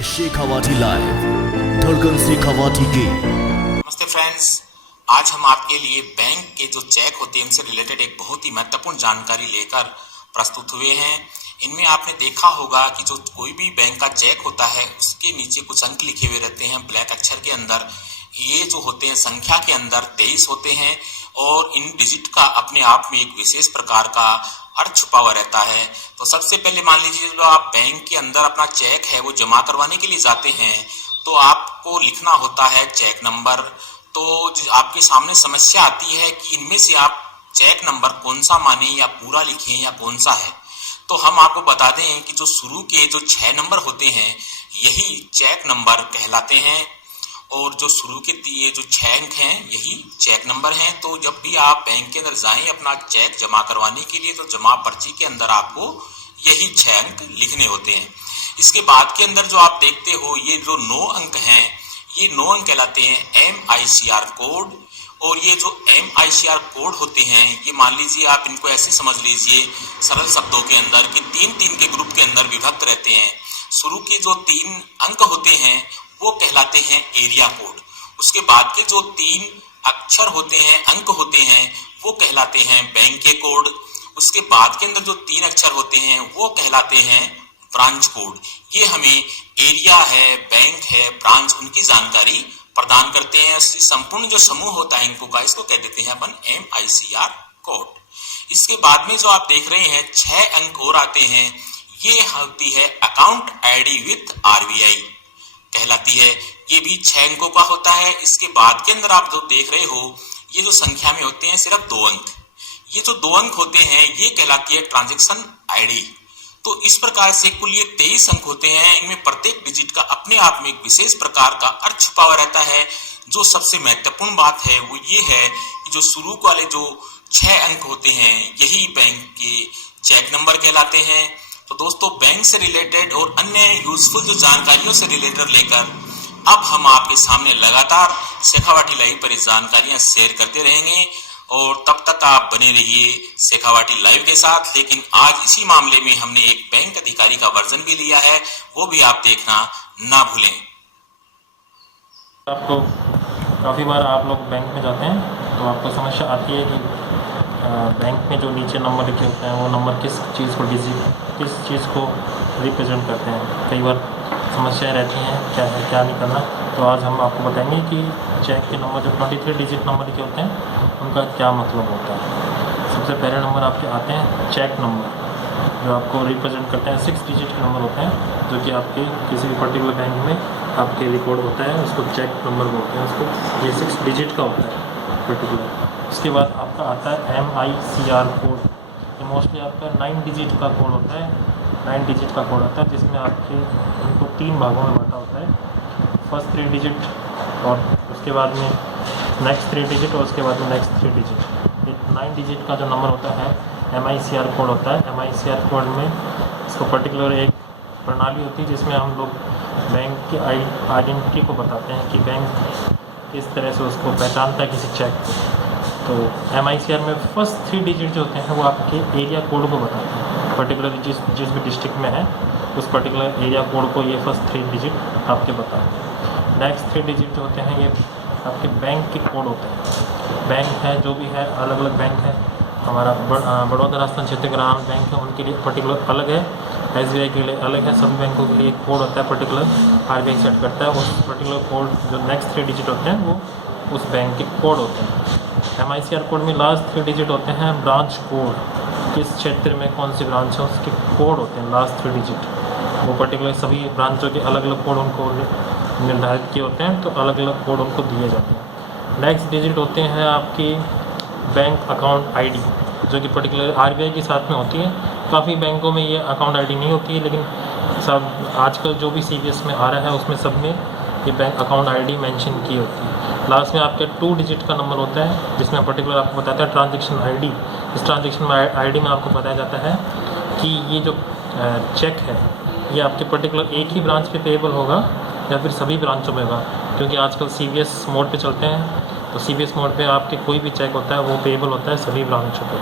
है शेखावाटी लाइव, धड़कन शेखावाटी की। नमस्ते फ्रेंड्स, आज हम आपके लिए बैंक के जो चेक होते हैं उनसे रिलेटेड एक बहुत ही महत्वपूर्ण जानकारी लेकर प्रस्तुत हुए हैं। इनमें आपने देखा होगा कि जो कोई भी बैंक का चेक होता है उसके नीचे कुछ अंक लिखे हुए रहते हैं ब्लैक अक्षर के अंदर। ये जो होते हैं संख्या के अंदर 23 होते हैं और इन डिजिट का अपने आप में एक विशेष प्रकार का अर्थ छुपा हुआ रहता है। तो सबसे पहले मान लीजिए जो आप बैंक के अंदर अपना चेक है वो जमा करवाने के लिए जाते हैं तो आपको लिखना होता है चेक नंबर। तो आपके सामने समस्या आती है कि इनमें से आप चेक नंबर कौन सा माने या पूरा लिखें या कौन सा है। तो हम आपको बता दें कि जो शुरू के जो 6 नंबर होते हैं यही चेक नंबर कहलाते हैं और जो शुरू के ये जो 6 अंक हैं यही चेक नंबर हैं। तो जब भी आप बैंक के अंदर जाएं अपना चेक जमा करवाने के लिए तो जमा पर्ची के अंदर आपको यही 6 अंक लिखने होते हैं। इसके बाद के अंदर जो आप देखते हो ये जो 9 अंक हैं ये 9 अंक कहलाते हैं MICR कोड। और ये जो MICR कोड होते हैं ये मान लीजिए आप इनको ऐसे समझ लीजिए सरल शब्दों के अंदर कि 3-3 के ग्रुप के अंदर विभक्त रहते हैं। शुरू के जो 3 अंक होते हैं वो कहलाते हैं एरिया कोड। उसके बाद के जो 3 अक्षर होते हैं अंक होते हैं वो कहलाते हैं बैंक के कोड। उसके बाद के अंदर जो 3 अक्षर होते हैं वो कहलाते हैं ब्रांच कोड। ये हमें एरिया है, बैंक है, ब्रांच उनकी जानकारी प्रदान करते हैं। संपूर्ण जो समूह होता है अंकों का इसको कह देते हैं अपन MICR कोड। इसके बाद में जो आप देख रहे हैं 6 अंक और आते हैं ये होती है अकाउंट ID विथ RBI कहलाती है। ये भी 6 अंकों का होता है। इसके बाद के अंदर आप जो देख रहे हो ये जो संख्या में होते हैं सिर्फ 2 अंक। ये जो 2 अंक होते हैं ये कहलाती है ट्रांजैक्शन ID। तो इस प्रकार से कुल ये 23 अंक होते हैं। इनमें प्रत्येक डिजिट का अपने आप में एक विशेष प्रकार का अर्थ छुपा हुआ रहता है। जो सबसे महत्वपूर्ण बात है वो ये है कि जो शुरू वाले जो 6 अंक होते हैं यही बैंक के चेक नंबर कहलाते हैं। तो दोस्तों बैंक से रिलेटेड और अन्य यूजफुल जो जानकारियों से रिलेटेड लेकर अब हम आपके सामने लगातार शेखावाटी लाइव पर जानकारियां शेयर करते रहेंगे और तब तक आप बने रहिए शेखावाटी लाइव के साथ। लेकिन आज इसी मामले में हमने एक बैंक अधिकारी का वर्जन भी लिया है, वो भी आप देखना ना भूलें। आपको काफ़ी बार आप लोग बैंक में जाते हैं तो आपको समस्या आती है कि बैंक में जो नीचे नंबर लिखे होते हैं वो नंबर किस चीज़ को रिप्रेजेंट करते हैं। कई बार समस्याएं रहती हैं क्या है क्या नहीं करना। तो आज हम आपको बताएंगे कि चेक के नंबर जो 23 डिजिट नंबर लिखे होते हैं उनका क्या मतलब होता है। सबसे पहले नंबर आपके आते हैं चेक नंबर जो आपको रिप्रेजेंट करते हैं 6 डिजिट के नंबर होते हैं जो कि आपके किसी भी पर्टिकुलर बैंक में आपके रिकॉर्ड होता है उसको चेक नंबर बोलते हैं। उसको ये 6 डिजिट का होता है पर्टिकुलर। उसके बाद आपका आता है MICR कोड। ये मोस्टली आपका 9 डिजिट का कोड होता है। 9 डिजिट का कोड आता है जिसमें आपके उनको 3 भागों में बांटा होता है। फर्स्ट 3 डिजिट और उसके बाद में नेक्स्ट 3 डिजिट और उसके बाद में नेक्स्ट 3 डिजिट। ये 9 डिजिट का जो नंबर होता है MICR कोड होता है। MICR कोड में इसको पर्टिकुलर एक प्रणाली होती है जिसमें हम लोग बैंक की आइडेंटिटी को बताते हैं कि बैंक किस तरह से उसको पहचानता है किसी चेक को। तो MICR में फर्स्ट 3 डिजिट जो होते हैं वो आपके एरिया कोड को बताते हैं। पर्टिकुलर जिस भी डिस्ट्रिक्ट में है उस पर्टिकुलर एरिया कोड को ये फर्स्ट 3 डिजिट आपके बताते हैं। नेक्स्ट 3 डिजिट जो होते हैं ये आपके बैंक के कोड होते हैं। बैंक है जो भी है अलग अलग बैंक है। हमारा बड़ौदा राजस्थान क्षेत्र ग्रामीण बैंक है उनके लिए पर्टिकुलर अलग है। SBI के लिए अलग है। सभी बैंकों के लिए एक कोड होता है पर्टिकुलर RBI सेट करता है। उस पर्टिकुलर कोड जो नेक्स्ट 3 डिजिट होते हैं वो उस बैंक के कोड होते हैं। MICR कोड में लास्ट 3 डिजिट होते हैं ब्रांच कोड। किस क्षेत्र में कौन सी ब्रांच है उसके कोड होते हैं लास्ट 3 डिजिट। वो पर्टिकुलर सभी ब्रांचों के अलग अलग कोड उनको निर्धारित किए होते हैं तो अलग अलग कोड उनको दिए जाते हैं। नेक्स्ट डिजिट होते हैं आपकी बैंक अकाउंट ID जो कि पर्टिकुलर RBI के साथ में होती है। काफ़ी बैंकों में ये अकाउंट ID नहीं होती है लेकिन सब आजकल जो भी CBS में आ रहा है उसमें सब में ये बैंक अकाउंट ID मेंशन की होती है। लास्ट में आपके 2 डिजिट का नंबर होता है जिसमें पर्टिकुलर आपको बताता है ट्रांजैक्शन ID। इस ट्रांजैक्शन ID में आपको बताया जाता है कि ये जो चेक है ये आपके पर्टिकुलर एक ही ब्रांच पे पेएबल होगा या फिर सभी ब्रांचों में होगा। क्योंकि आजकल CBS मोड पे चलते हैं तो CBS मोड पे आपके कोई भी चेक होता है वो पेएबल होता है सभी ब्रांचों पे।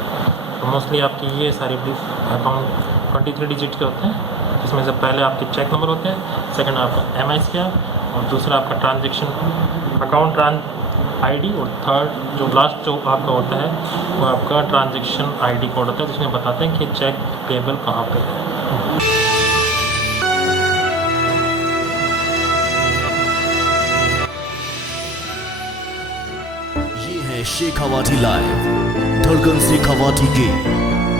तो मोस्टली आपकी ये सारे अकाउंट 23 डिजिट के होते हैं इसमें से पहले आपके चेक नंबर होते हैं, सेकंड आपका MICR और दूसरा आपका ट्रांजैक्शन अकाउंट ID और थर्ड जो लास्ट जो आपका होता है वो आपका ट्रांजैक्शन ID कोड होता है, जिसमें बताते हैं कि चेक पेबल कहाँ पे है। ये है शेखावाटी लाइव, धड़कन शेखावाटी की